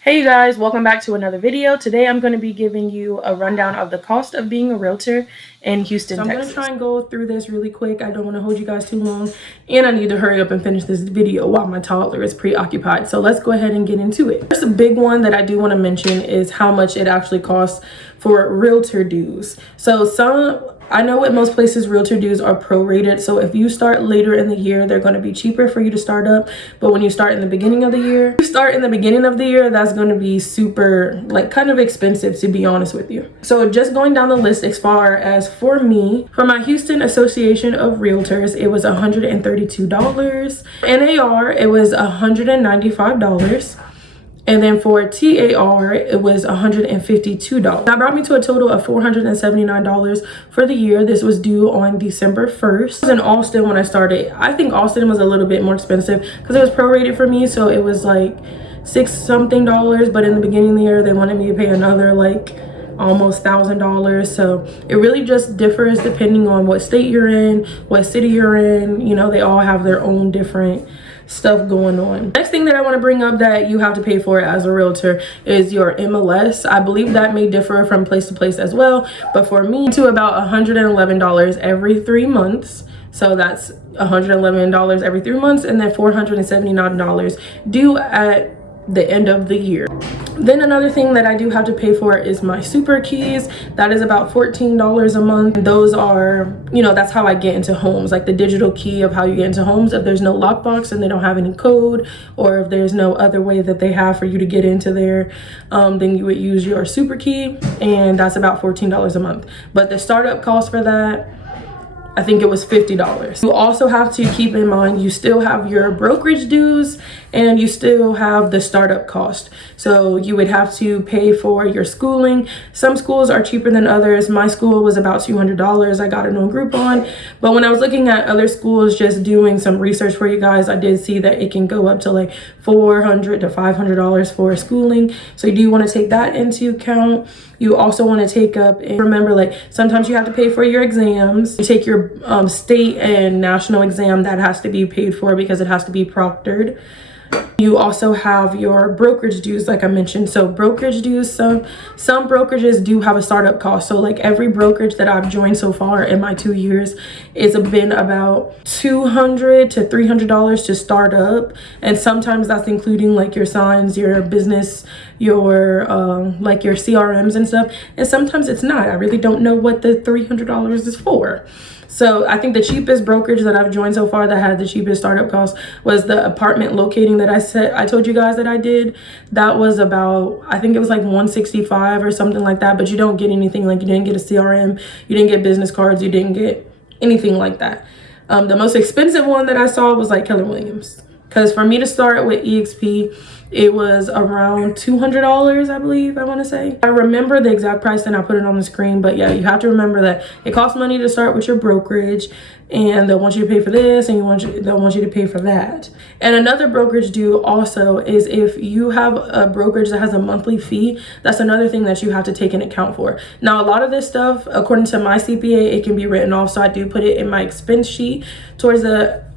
Hey you guys, welcome back to another video. Today I'm going to be giving you a rundown of the cost of being a realtor in Houston, Texas. I'm going to try and go through this really quick. I don't want to hold you guys too long, and I need to hurry up and finish this video while my toddler is preoccupied. So let's go ahead and get into it. First, a big one that I do want to mention is how much it actually costs for realtor dues. I know at most places realtor dues are prorated, so if you start later in the year, they're going to be cheaper for you to start up. But when you start in the beginning of the year, that's going to be super, like, kind of expensive, to be honest with you. So just going down the list, as far as for me, for my Houston Association of Realtors, it was $132. NAR, it was $195. And then for TAR, it was $152. That brought me to a total of $479 for the year. This was due on December 1st. I was in Austin when I started. I think Austin was a little bit more expensive because it was prorated for me. So it was like $6 something. But in the beginning of the year, they wanted me to pay another like almost $1,000. So it really just differs depending on what state you're in, what city you're in. You know, they all have their own different stuff going on. Next thing that I want to bring up that you have to pay for as a realtor is your MLS. I believe that may differ from place to place as well, but for me, to about $111 every 3 months. So that's $111 every 3 months, and then $479 due at the end of the year. Then another thing that I do have to pay for is my super keys. That is about $14 a month. Those are, you know, that's how I get into homes, like the digital key of how you get into homes. If there's no lockbox and they don't have any code, or if there's no other way that they have for you to get into there, then you would use your super key, and that's about $14 a month. But the startup cost for that, I think it was $50. You also have to keep in mind you still have your brokerage dues and you still have the startup cost. So you would have to pay for your schooling. Some schools are cheaper than others. My school was about $200. I got it on Groupon. But when I was looking at other schools, just doing some research for you guys, I did see that it can go up to like $400 to $500 for schooling. So you do want to take that into account. You also want to take up and remember, like, sometimes you have to pay for your exams. You take your state and national exam, that has to be paid for because it has to be proctored. You also have your brokerage dues, like I mentioned. So brokerage dues, some brokerages do have a startup cost. So like every brokerage that I've joined so far in my 2 years, it's been about $200 to $300 to start up. And sometimes that's including like your signs, your business, your like your CRMs and stuff. And sometimes it's not. I really don't know what the $300 is for. So I think the cheapest brokerage that I've joined so far that had the cheapest startup cost was the apartment locating that I told you guys that I did. That was about, I think it was like $165 or something like that, but you don't get anything. Like, you didn't get a CRM, you didn't get business cards, you didn't get anything like that. The most expensive one that I saw was like Keller Williams, because for me to start with EXP, it was around $200, I believe, I want to say. I remember the exact price and I put it on the screen, but yeah, you have to remember that it costs money to start with your brokerage, and they'll want you to pay for this, and they'll want you to pay for that. And another brokerage due also is if you have a brokerage that has a monthly fee, that's another thing that you have to take into account for. Now, a lot of this stuff, according to my CPA, it can be written off, so I do put it in my expense sheet towards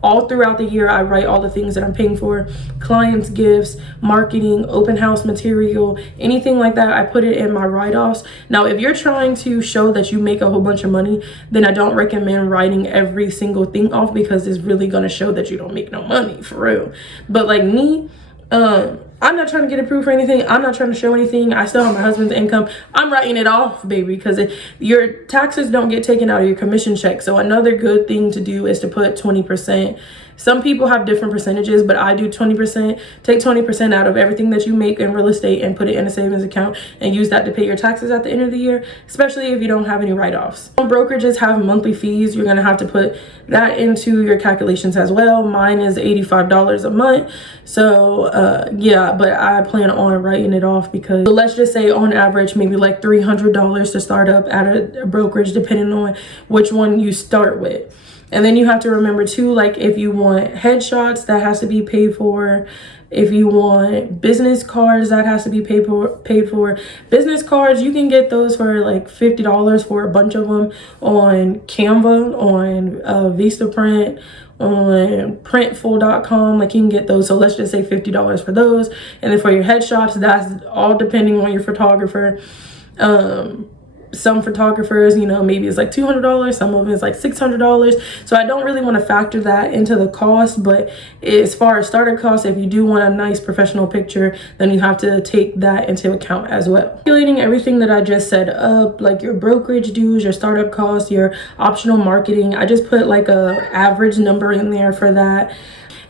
all throughout the year. I write all the things that I'm paying for: clients, gifts, marketing, open house material, anything like that. I put it in my write-offs. Now, if you're trying to show that you make a whole bunch of money, then I don't recommend writing every single thing off, because it's really going to show that you don't make no money, for real. But like me, I'm not trying to get approved for anything. I'm not trying to show anything. I still have my husband's income. I'm writing it off, baby, because your taxes don't get taken out of your commission check. So another good thing to do is to put 20%. Some people have different percentages, but I do 20%. Take 20% out of everything that you make in real estate and put it in a savings account and use that to pay your taxes at the end of the year, especially if you don't have any write-offs. Some brokerages have monthly fees. You're going to have to put that into your calculations as well. Mine is $85 a month. So yeah, but I plan on writing it off, because so let's just say on average maybe like $300 to start up at a brokerage, depending on which one you start with. And then you have to remember too, like if you want headshots, that has to be paid for. If you want business cards, that has to be paid for. Business cards, you can get those for like $50 for a bunch of them on Canva, on Vistaprint, on printful.com. Like you can get those. So let's just say $50 for those. And then for your headshots, that's all depending on your photographer. Some photographers, you know, maybe it's like $200, some of them is like $600. So I don't really want to factor that into the cost, but as far as starter costs, if you do want a nice professional picture, then you have to take that into account as well. Calculating everything that I just set up, like your brokerage dues, your startup costs, your optional marketing, I just put like a average number in there for that.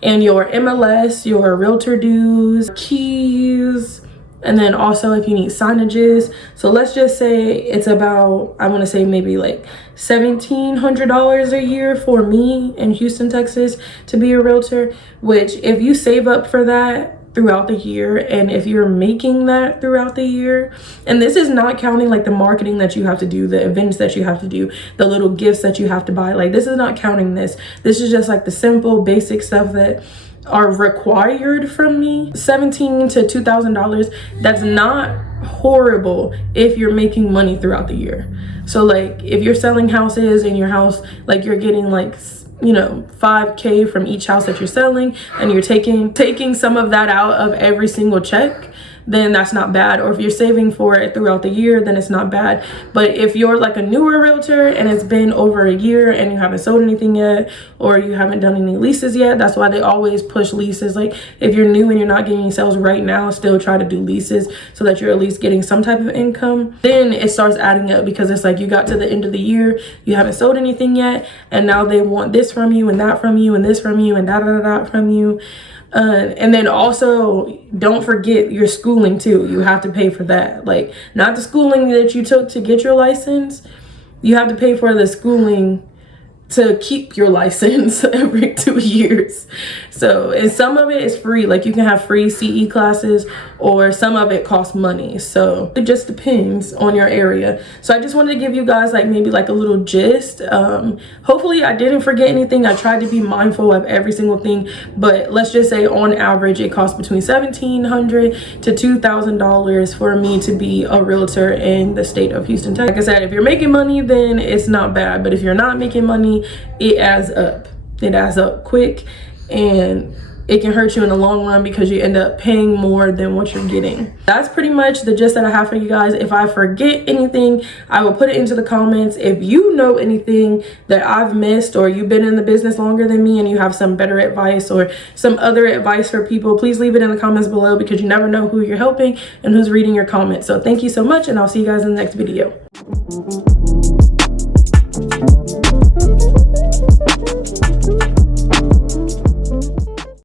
And your MLS, your realtor dues, keys, and then also if you need signages. So let's just say it's about, I want to say maybe like $1,700 a year for me in Houston, Texas to be a realtor, which if you save up for that throughout the year, and if you're making that throughout the year, and this is not counting like the marketing that you have to do, the events that you have to do, the little gifts that you have to buy, like this is not counting this. This is just like the simple basic stuff that are required from me. $1,700 to $2,000, that's not horrible if you're making money throughout the year. So like if you're selling houses and your house, like you're getting like, you know, $5K from each house that you're selling, and you're taking some of that out of every single check, then that's not bad. Or if you're saving for it throughout the year, then it's not bad. But if you're like a newer realtor and it's been over a year and you haven't sold anything yet, or you haven't done any leases yet, that's why they always push leases. Like if you're new and you're not getting any sales right now, still try to do leases so that you're at least getting some type of income. Then it starts adding up, because it's like you got to the end of the year, you haven't sold anything yet, and now they want this from you and that from you and this from you and da from you. And then also don't forget your schooling too. You have to pay for that. Like not the schooling that you took to get your license, you have to pay for the schooling to keep your license every 2 years. So, and some of it is free. Like you can have free CE classes, or some of it costs money. So it just depends on your area. So I just wanted to give you guys like maybe like a little gist. Hopefully I didn't forget anything. I tried to be mindful of every single thing, but let's just say on average it costs between $1,700 to $2,000 for me to be a realtor in the state of Houston, Texas. Like I said, if you're making money, then it's not bad. But if you're not making money, it adds up. It adds up quick, and it can hurt you in the long run because you end up paying more than what you're getting. That's pretty much the gist that I have for you guys. If I forget anything, I will put it into the comments. If you know anything that I've missed, or you've been in the business longer than me and you have some better advice or some other advice for people, please leave it in the comments below, because you never know who you're helping and who's reading your comments. So thank you so much, and I'll see you guys in the next video. Thank you.